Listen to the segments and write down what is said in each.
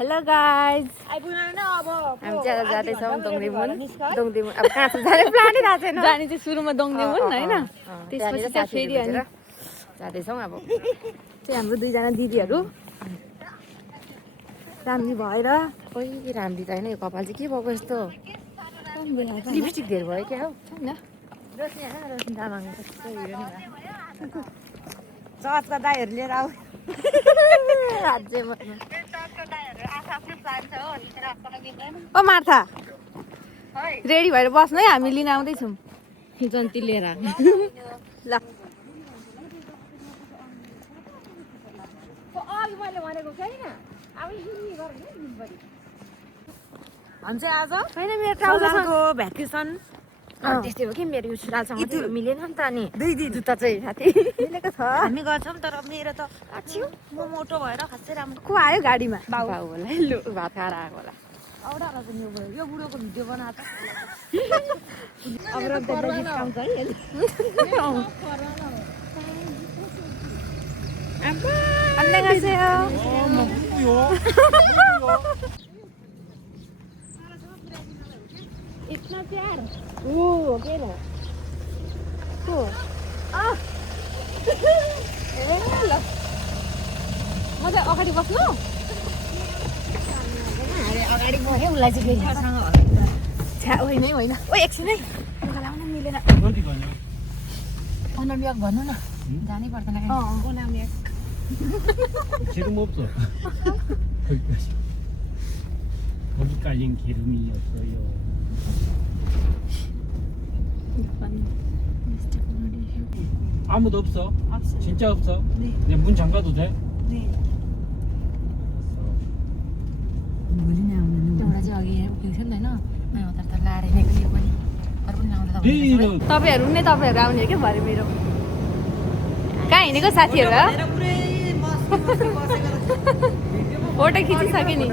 Hello guys हामी चाहिँ जाँदैछौँ दोङदेमुन अब कहाँ छ जाने प्लानै थाहा छैन जाने चाहिँ सुरुमा दोङदेमुन होइन त्यसपछि चाहिँ फेरि अनि जाँदैछौँ अब चाहिँ हाम्रो दुईजना दिदीहरू राम्री भएर खोइ राम्री त होइन यो कपाल चाहिँ के भएको यस्तो लिपस्टिक धेरै भयो क्या हौ होइन रोशनी तामाङ चर्चका दाईहरू लिएर आऊ ओ मार्था रेडी भएर बस्नु है हामी लिन आउँदैछौँ जन्ती लिएर ल हामी चाहिँ आज होइन मेरो ट्राउजरको भ्याकेसन त्यस्तै हो कि मेरो यो सुरालसँग मिलेन नि त अनि दुई दिन जुत्ता चाहिँ साथी मिलेको छ हामी गर्छौँ तर मेरो त म मोटो भएर खासै राम्रो को आयो गाडीमा बाउ होला लु भात खाएर आएको होला औडालाई पनि यो बुढोको भिडियो बनाएको अब डिस्काउन्ट है 안녕하세요. इतना प्यार ओ के रे को आ ए ल म चाहिँ अगाडि बस्नु अरे अगाडि बस्यो उलाई चाहिँ फेरि छ्या होइन होइन ओ एकछिन है लुगा लाउन मिलेन ओनामियाक भन्नु न जानै पर्दैन ओनामियाक 기름 없어. 거기까지는 기름이 없어요. 아무도 없어? 없어요. 진짜 없어? 네. 그냥 문 잠가도 돼? 네. एउटा चाहिँ अघि उयो थियो नि होइन उता त लाएर हिँडेको यो पनि अरू पनि आउँदा तपाईँहरू नै तपाईँहरू आउने क्या भरे मेरो कहाँ हिँडेको साथीहरू फोटो खिचिसक्यो नि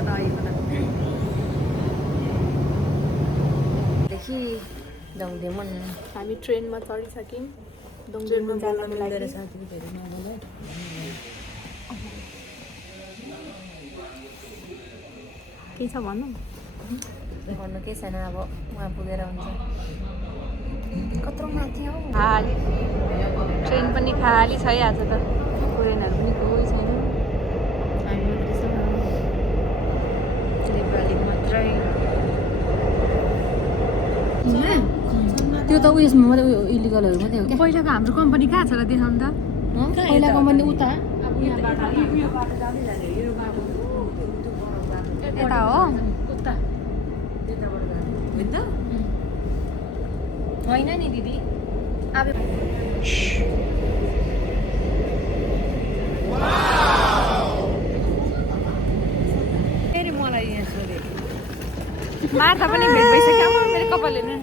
देखि दोङदेमुन हामी ट्रेनमा चढिसक्यौँ दोङदेमुन जानको लागि के छ भन्नु भन्नु केही छैन अब उहाँ पुगेर हुन्छ कत्रो माथि हौ खाली ट्रेन पनि खाली छ है आज त ट्रेनहरू पनि कोही छैन हामी नेपाली मात्रै त्यो त उयसमा मात्रै उयो इलिगलहरू मात्रै हो क्या पहिलाको हाम्रो कम्पनी कहाँ छ र देखाउनु त पहिला कम्पनी उता यता हो उता होइन नि दिदी अब फेरि मलाई यहाँ सोधे मार्था पनि भेट भइसक्यो मेरो कपालले नै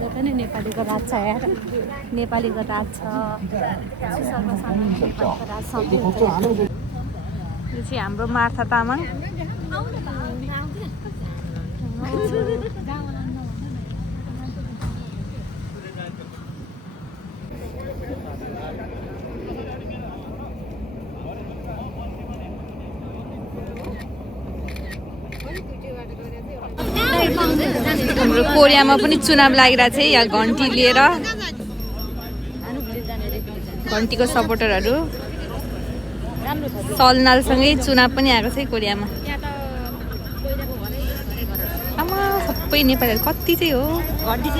जता नि नेपालीको राज छ यार नेपालीको राज छ नेपालीको राज यो चाहिँ हाम्रो मार्था तामाङ हाम्रो कोरियामा पनि चुनाव लागिरहेको छ यहाँ घन्टी लिएर घन्टीको सपोर्टरहरू सलनालसँगै चुनाव पनि आएको छ है कोरियामा आमा सबै नेपालीहरू कति चाहिँ हो घन्टी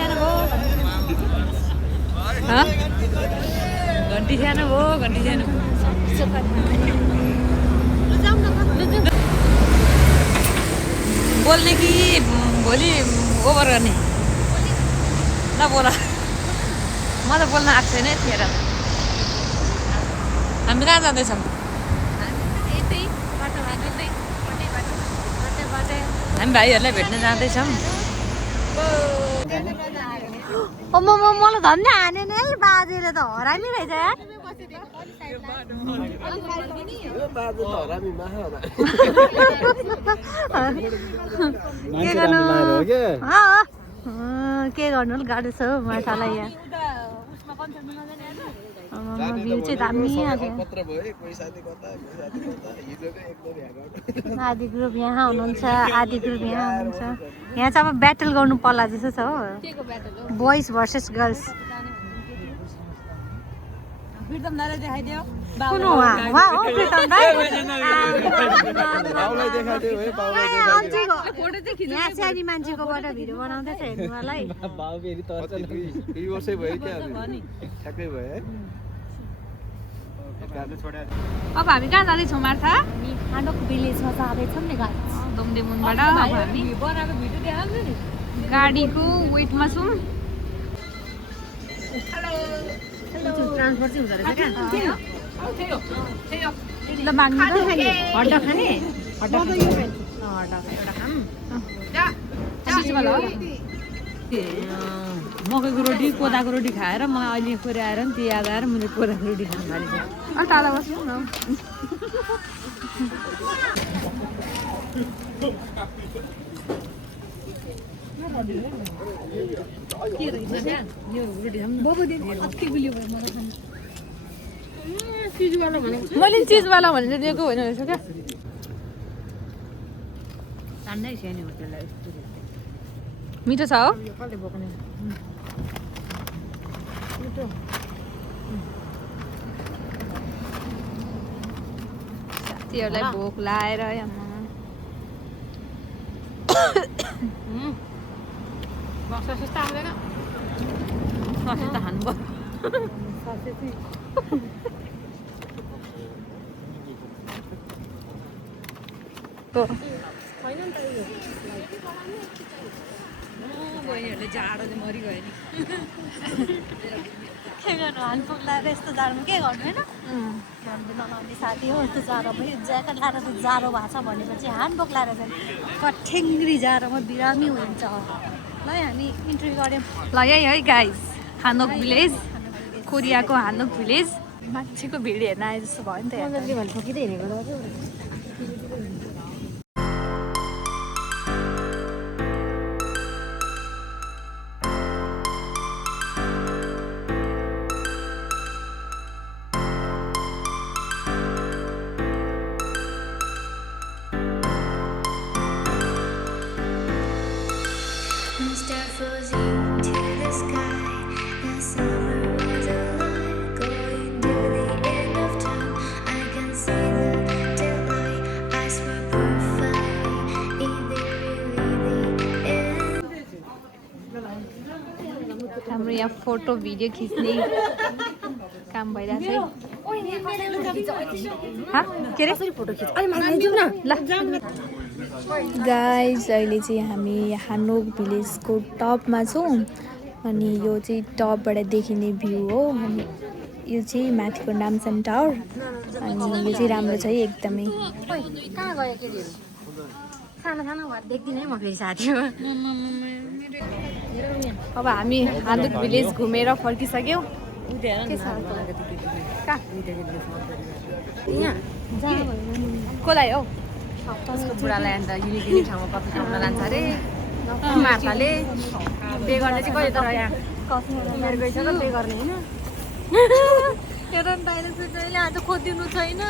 सानो भयो घन्टी सानो बोल्ने कि भोलि ओभर गर्ने नबोल म त बोल्न आएको छैन यतिखेर हामी कहाँ जाँदैछौँ हामी भाइहरूलाई भेट्न जाँदैछौँ मलाई धन्दा हाने नै बाजेले त हरामी रहेछ यार के गर्नु गाह्रो छ हौ माछालाई यहाँ भिउ चाहिँ दामी आएको पत्र भयो कोही साथी कता हिजोकै एकदम ह्याङ आधी ग्रुप यहाँ हुनुहुन्छ आधी ग्रुप यहाँ हुनुहुन्छ यहाँ चाहिँ अब ब्याटल गर्नु पर्ला जस्तो छ हो बोइज भर्सेस गर्ल्स प्रितम दाइले देखाइदियो कुन हो वहाँ हो प्रितम दाइ पाउलाई देखाइदियो है पाउलाई यहाँ सानी मान्छेकोबाट भिडियो बनाउँदैछ हेर्नु मलाई देखाइदियो 2 वर्षै भयो क्या ठ्याक्कै भयो है अब हामी कहाँ जाँदैछौँ मार्था हान्डोक भिलेजमा जाँदैछौँ नि गाडी दोमदेमुनबाट अब हामी बनाएको भिडियो देखाउँछु नि गाडीको वेटमा छौँ ट्रान्सफर चाहिँ हुँदो रहेछ क्या ल माग्नु त हड्डा खाने मकैको रोटी कोदाको रोटी खाएर म अहिले कोरी आएर नि त्यो याद आएर मैले कोदाको रोटी खानु थालेको अलिक टाढा बस्नु न मैले चिजवाला भनेर दिएको होइन रहेछ क्या सान्दै सानो हो त्यसलाई मिठो छ हो साथीहरूलाई भोक लाएर सस्तो आउँदैन सस्तो खानु बहिनीहरूले जाडोले मरिगयो नि के गर्नु हानपुग लाएर यस्तो जाडोमा के गर्नु होइन झन्डै नलाउने साथी हो यस्तो जाडोमा ज्याकेट लाएर त जाडो भएको छ भनेपछि हानपुग लाएर चाहिँ कठ्याङ्ग्री जाडोमा बिरामी हुन्छ ल हामी इन्ट्री गऱ्यौँ ल यही है गाइस हानोक भिलेज कोरियाको हानोक भिलेज मान्छेको भिड हेर्न आए जस्तो भयो नि त यहाँ ठोकिँदै हिँडेको हाम्रो यहाँ फोटो भिडियो खिच्ने काम भइरहेछ है के अरे फोटो खिच गाइस अहिले चाहिँ हामी हानोक भिलेजको टपमा छौँ अनि यो चाहिँ टपबाट देखिने भ्यू हो अनि यो चाहिँ माथिको नामसान टावर अनि यो चाहिँ राम्रो छ है एकदमै कहाँ गयो केटीहरू सानो सानो भएर देख्दिनँ है म फेरि साथी हो अब हामी हानोक भिलेज घुमेर फर्किसक्यौँ कसलाई हौ बुढालाई अन्त युनिक युनिक ठाउँमा कफी खाउन लान्छ अरे मार्ताले पे गर्ने चाहिँ कहिले तर यहाँ उमेर गइसक्यो पे गर्ने होइन हेर न बाहिर सुत्नेले आज खोजिदिनु छैन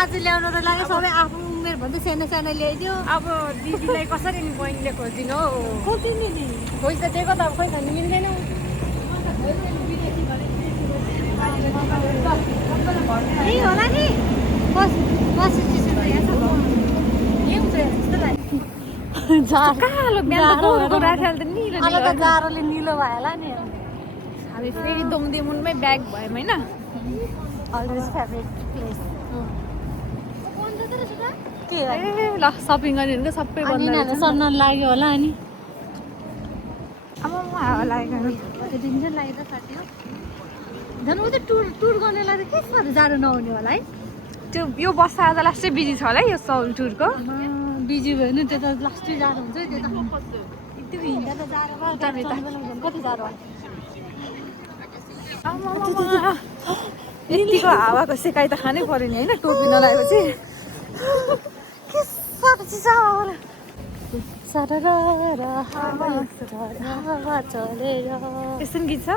आज ल्याउनु र लाग्यो सबै आफ्नो उमेर भन्दा सानो सानो ल्याइदियो अब दिदीलाई कसरी नि बहिनीले खोजिदिनु हौ खोजिदिनु नि खोइ त दिएको त अब खोइ खानु मिल्दैन यही होला नि बस बस स्टेसन जाडोले निलो भयो होला नि हामी फेरि दोमदेमुनमै ब्याक भयौँ होइन अलवेज फेभरेट प्लेस के ल सपिङ गरेर सबै बन्द सन्न लाग्यो होला अनि अब हावा लागेको टेन्सन लाग्यो त साथी हो झन् उ त टुर गर्नेलाई त के साह्रो जाडो नहुने होला है त्यो यो वर्ष आज लास्टै बिजी छ होला है यो सौल टुरको बिजी भयो नि त्यो त लास्टै जाडो हुन्छ त्यो त त्यो हिँड्दा त जाडो कति जाडो यतिको हावाको सेकाइ त खानै पऱ्यो नि होइन टोपी नलागेपछि के साह्रो चिसो यस्तो गीत छ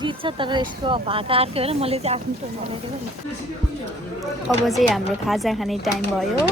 जित्छ तर यसको भात आर्क्यो भने मैले चाहिँ आफ्नो टर्न गरेको नि। अब चाहिँ हाम्रो खाजा खाने टाइम भयो।